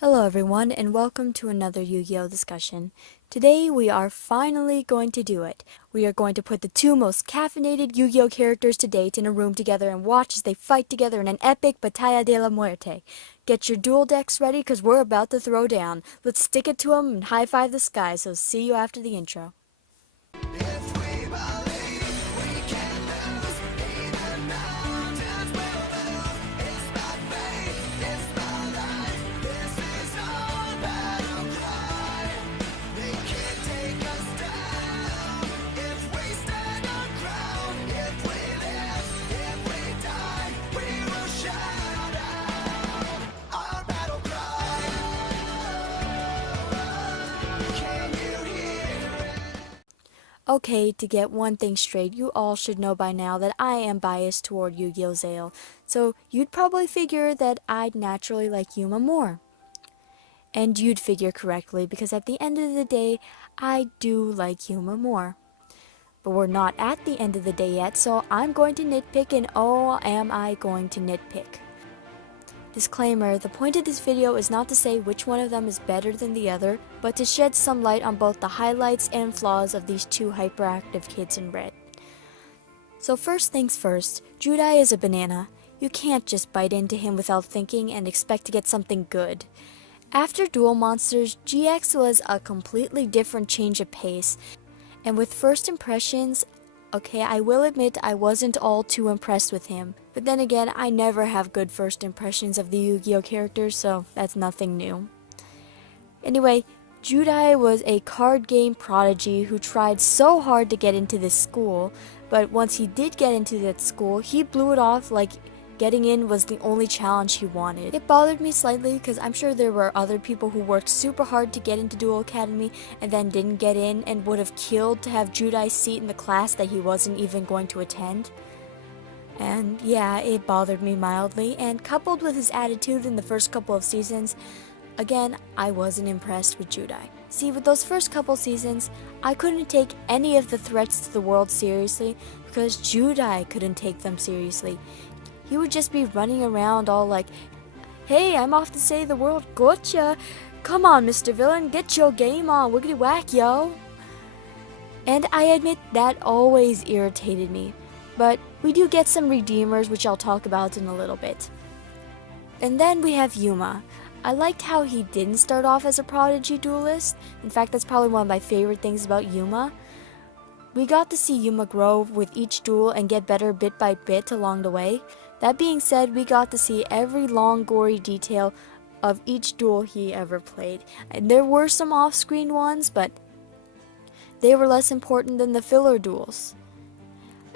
Hello everyone and welcome to another Yu-Gi-Oh discussion. Today we are finally going to do it. We are going to put the two most caffeinated Yu-Gi-Oh characters to date in a room together and watch as they fight together in an epic Batalla de la Muerte. Get your duel decks ready because we're about to throw down. Let's stick it to them and high-five the sky, so see you after the intro. Okay, to get one thing straight, you all should know by now that I am biased toward Yu-Gi-Oh! Zale, so you'd probably figure that I'd naturally like Yuma more. And you'd figure correctly, because at the end of the day, I do like Yuma more. But we're not at the end of the day yet, so I'm going to nitpick, and oh, am I going to nitpick. Disclaimer, the point of this video is not to say which one of them is better than the other, but to shed some light on both the highlights and flaws of these two hyperactive kids in red. So first things first, Judai is a banana. You can't just bite into him without thinking and expect to get something good. After Duel Monsters, GX was a completely different change of pace, and with first impressions, okay, I will admit I wasn't all too impressed with him. But then again, I never have good first impressions of the Yu-Gi-Oh characters, so that's nothing new. Anyway, Judai was a card game prodigy who tried so hard to get into this school, but once he did get into that school, he blew it off like getting in was the only challenge he wanted. It bothered me slightly because I'm sure there were other people who worked super hard to get into Duel Academy and then didn't get in and would have killed to have Judai's seat in the class that he wasn't even going to attend. And yeah, it bothered me mildly, and coupled with his attitude in the first couple of seasons, again, I wasn't impressed with Judai. See, with those first couple seasons, I couldn't take any of the threats to the world seriously because Judai couldn't take them seriously. He would just be running around all like, "Hey, I'm off to save the world, gotcha! Come on, Mr. Villain, get your game on, wiggity whack, yo!" And I admit that always irritated me. But we do get some redeemers, which I'll talk about in a little bit. And then we have Yuma. I liked how he didn't start off as a prodigy duelist. In fact, that's probably one of my favorite things about Yuma. We got to see Yuma grow with each duel and get better bit by bit along the way. That being said, we got to see every long, gory detail of each duel he ever played. And there were some off-screen ones, but they were less important than the filler duels.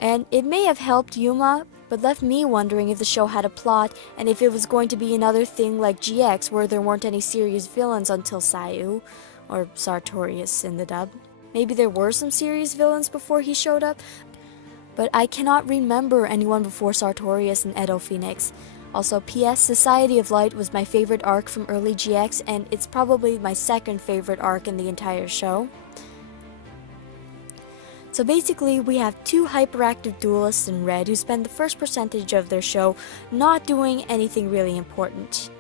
And it may have helped Yuma, but left me wondering if the show had a plot and if it was going to be another thing like GX where there weren't any serious villains until Sayu, or Sartorius in the dub. Maybe there were some serious villains before he showed up, but I cannot remember anyone before Sartorius and Edo Phoenix. Also, P.S. Society of Light was my favorite arc from early GX, and it's probably my second favorite arc in the entire show. So basically, we have two hyperactive duelists in red who spend the first percentage of their show not doing anything really important.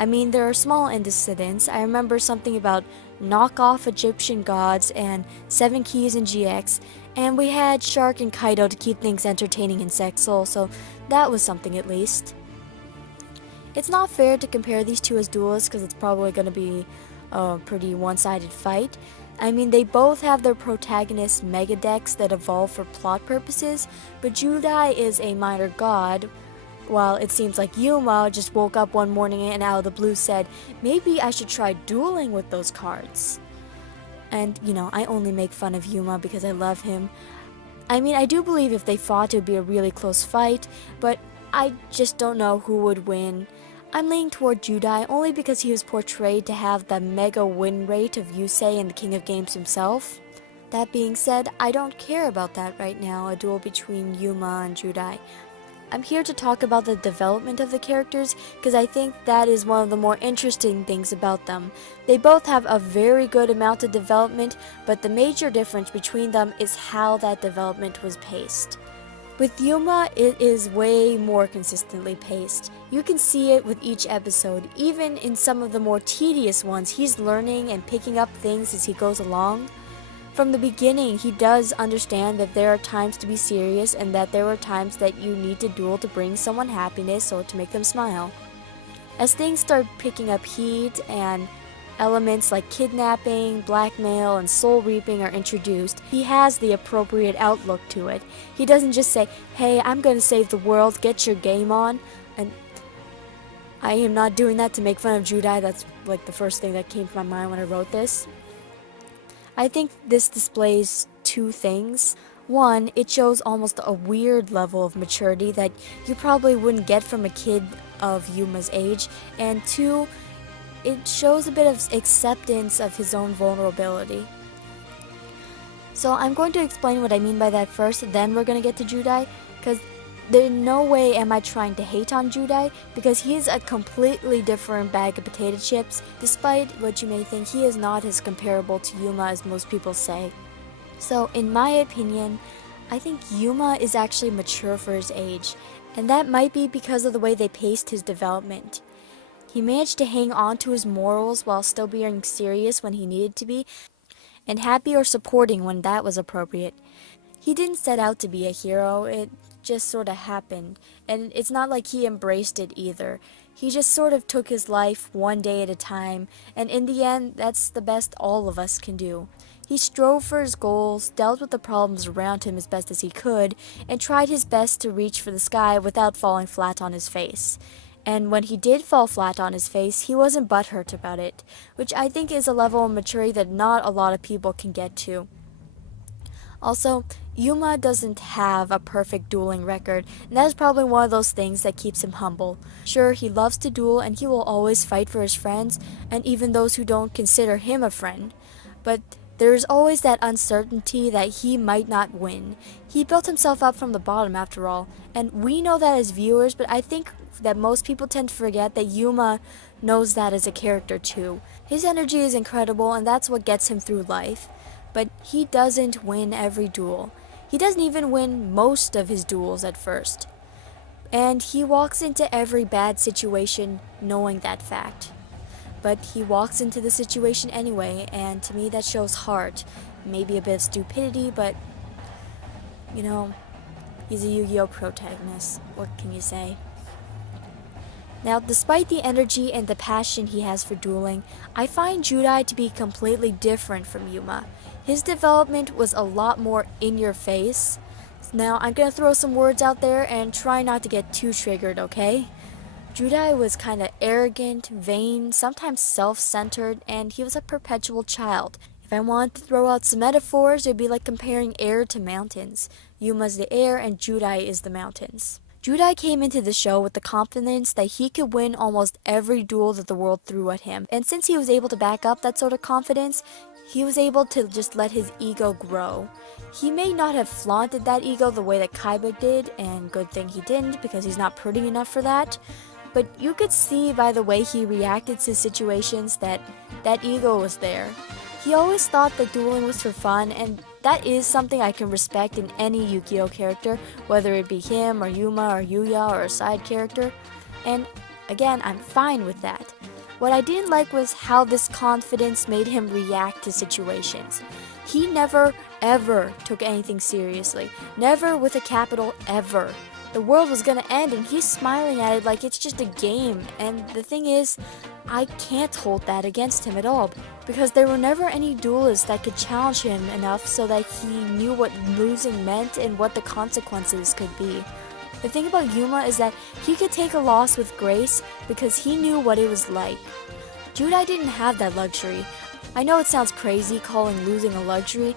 I mean, there are small incidents. I remember something about knockoff Egyptian gods and 7 keys in GX, and we had Shark and Kaido to keep things entertaining in Sex Soul, so that was something at least. It's not fair to compare these two as duelists because it's probably going to be a pretty one-sided fight. I mean, they both have their protagonist mega decks that evolve for plot purposes, but Judai is a minor god, while it seems like Yuma just woke up one morning and out of the blue said, "Maybe I should try dueling with those cards." And, you know, I only make fun of Yuma because I love him. I mean, I do believe if they fought it would be a really close fight, but I just don't know who would win. I'm leaning toward Judai only because he was portrayed to have the mega win rate of Yusei and the King of Games himself. That being said, I don't care about that right now, a duel between Yuma and Judai. I'm here to talk about the development of the characters because I think that is one of the more interesting things about them. They both have a very good amount of development, but the major difference between them is how that development was paced. With Yuma, it is way more consistently paced. You can see it with each episode. Even in some of the more tedious ones, he's learning and picking up things as he goes along. From the beginning, he does understand that there are times to be serious and that there are times that you need to duel to bring someone happiness or to make them smile. As things start picking up heat and elements like kidnapping, blackmail, and soul reaping are introduced, he has the appropriate outlook to it. He doesn't just say, "Hey, I'm gonna save the world, get your game on." And I am not doing that to make fun of Judai. That's like the first thing that came to my mind when I wrote this. I think this displays two things. One, it shows almost a weird level of maturity that you probably wouldn't get from a kid of Yuma's age. And two, it shows a bit of acceptance of his own vulnerability. So I'm going to explain what I mean by that first, then we're going to get to Judai, because there's no way am I trying to hate on Judai, because he is a completely different bag of potato chips. Despite what you may think, he is not as comparable to Yuma as most people say. So in my opinion, I think Yuma is actually mature for his age, and that might be because of the way they paced his development. He managed to hang on to his morals while still being serious when he needed to be, and happy or supporting when that was appropriate. He didn't set out to be a hero, it just sort of happened, and it's not like he embraced it either. He just sort of took his life one day at a time, and in the end, that's the best all of us can do. He strove for his goals, dealt with the problems around him as best as he could, and tried his best to reach for the sky without falling flat on his face. And when he did fall flat on his face, he wasn't butthurt about it, which I think is a level of maturity that not a lot of people can get to. Also, Yuma doesn't have a perfect dueling record, and that is probably one of those things that keeps him humble. Sure, he loves to duel and he will always fight for his friends, and even those who don't consider him a friend. But there's always that uncertainty that he might not win. He built himself up from the bottom after all, and we know that as viewers, but I think that most people tend to forget that Yuma knows that as a character too. His energy is incredible and that's what gets him through life. But he doesn't win every duel. He doesn't even win most of his duels at first. And he walks into every bad situation knowing that fact. But he walks into the situation anyway, and to me that shows heart. Maybe a bit of stupidity, but he's a Yu-Gi-Oh! Protagonist. What can you say? Now, despite the energy and the passion he has for dueling, I find Judai to be completely different from Yuma. His development was a lot more in your face. Now, I'm gonna throw some words out there and try not to get too triggered, okay? Judai was kinda arrogant, vain, sometimes self-centered, and he was a perpetual child. If I wanted to throw out some metaphors, it would be like comparing air to mountains. Yuma's the air and Judai is the mountains. Judai came into the show with the confidence that he could win almost every duel that the world threw at him. And since he was able to back up that sort of confidence, he was able to just let his ego grow. He may not have flaunted that ego the way that Kaiba did, and good thing he didn't because he's not pretty enough for that. But you could see by the way he reacted to situations that ego was there. He always thought that dueling was for fun, and that is something I can respect in any Yu-Gi-Oh! Character, whether it be him or Yuma or Yuya or a side character. And again, I'm fine with that. What I didn't like was how this confidence made him react to situations. He never, ever took anything seriously. Never with a capital ever. The world was gonna end and he's smiling at it like it's just a game. And the thing is, I can't hold that against him at all, because there were never any duelists that could challenge him enough so that he knew what losing meant and what the consequences could be. The thing about Yuma is that he could take a loss with grace because he knew what it was like. Judai didn't have that luxury. I know it sounds crazy calling losing a luxury,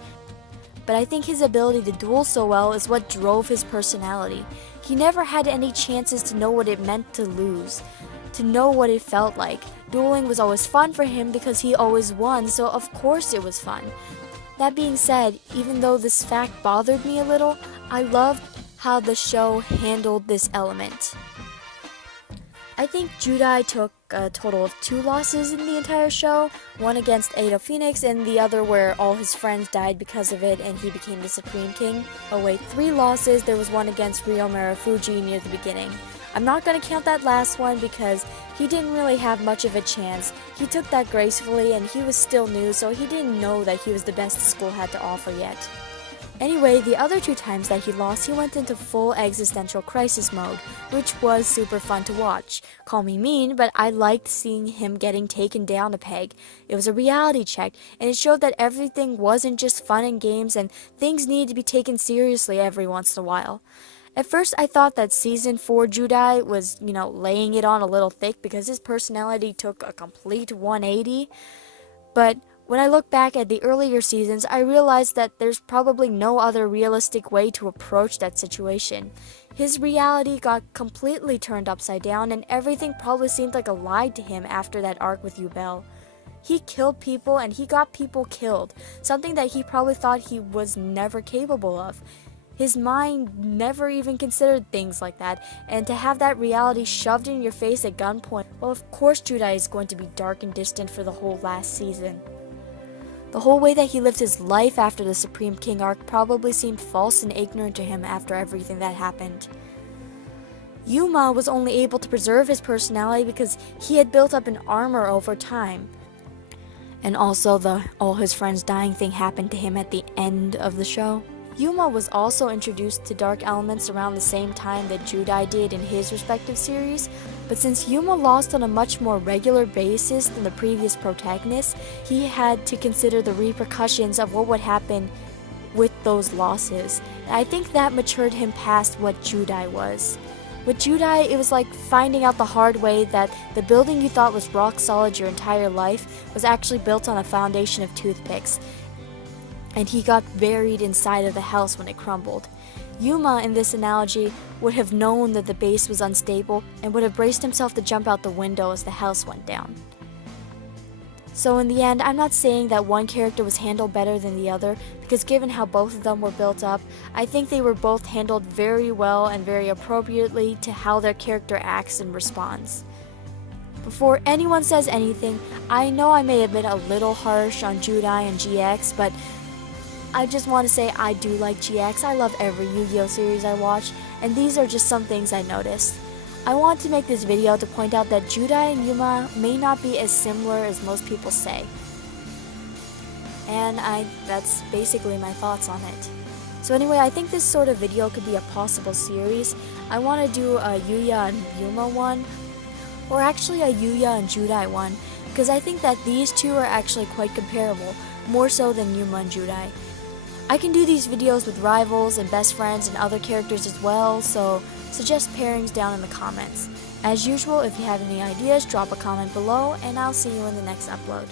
but I think his ability to duel so well is what drove his personality. He never had any chances to know what it meant to lose, to know what it felt like. Dueling was always fun for him because he always won, so of course it was fun. That being said, even though this fact bothered me a little, I loved how the show handled this element. I think Judai took a total of 2 losses in the entire show, one against Ada Phoenix and the other where all his friends died because of it and he became the Supreme King. Oh wait, 3 losses, there was one against Ryo Marufuji near the beginning. I'm not going to count that last one because he didn't really have much of a chance. He took that gracefully and he was still new, so he didn't know that he was the best the school had to offer yet. Anyway, the other 2 times that he lost, he went into full existential crisis mode, which was super fun to watch. Call me mean, but I liked seeing him getting taken down a peg. It was a reality check, and it showed that everything wasn't just fun and games, and things needed to be taken seriously every once in a while. At first, I thought that Season 4 Judai was, laying it on a little thick because his personality took a complete 180, but when I look back at the earlier seasons, I realized that there's probably no other realistic way to approach that situation. His reality got completely turned upside down and everything probably seemed like a lie to him after that arc with Yubel. He killed people and he got people killed, something that he probably thought he was never capable of. His mind never even considered things like that, and to have that reality shoved in your face at gunpoint, well, of course Judai is going to be dark and distant for the whole last season. The whole way that he lived his life after the Supreme King arc probably seemed false and ignorant to him after everything that happened. Yuma was only able to preserve his personality because he had built up an armor over time. And also the all his friends dying thing happened to him at the end of the show. Yuma was also introduced to dark elements around the same time that Judai did in his respective series, but since Yuma lost on a much more regular basis than the previous protagonist, he had to consider the repercussions of what would happen with those losses. And I think that matured him past what Judai was. With Judai, it was like finding out the hard way that the building you thought was rock solid your entire life was actually built on a foundation of toothpicks, and he got buried inside of the house when it crumbled. Yuma, in this analogy, would have known that the base was unstable and would have braced himself to jump out the window as the house went down. So in the end, I'm not saying that one character was handled better than the other, because given how both of them were built up, I think they were both handled very well and very appropriately to how their character acts and responds. Before anyone says anything, I know I may have been a little harsh on Judai and GX, but I just want to say I do like GX. I love every Yu-Gi-Oh series I watch, and these are just some things I noticed. I want to make this video to point out that Judai and Yuma may not be as similar as most people say. And that's basically my thoughts on it. So anyway, I think this sort of video could be a possible series. I want to do a Yuya and Yuma one, or actually a Yuya and Judai one, because I think that these two are actually quite comparable, more so than Yuma and Judai. I can do these videos with rivals and best friends and other characters as well, so suggest pairings down in the comments. As usual, if you have any ideas, drop a comment below, and I'll see you in the next upload.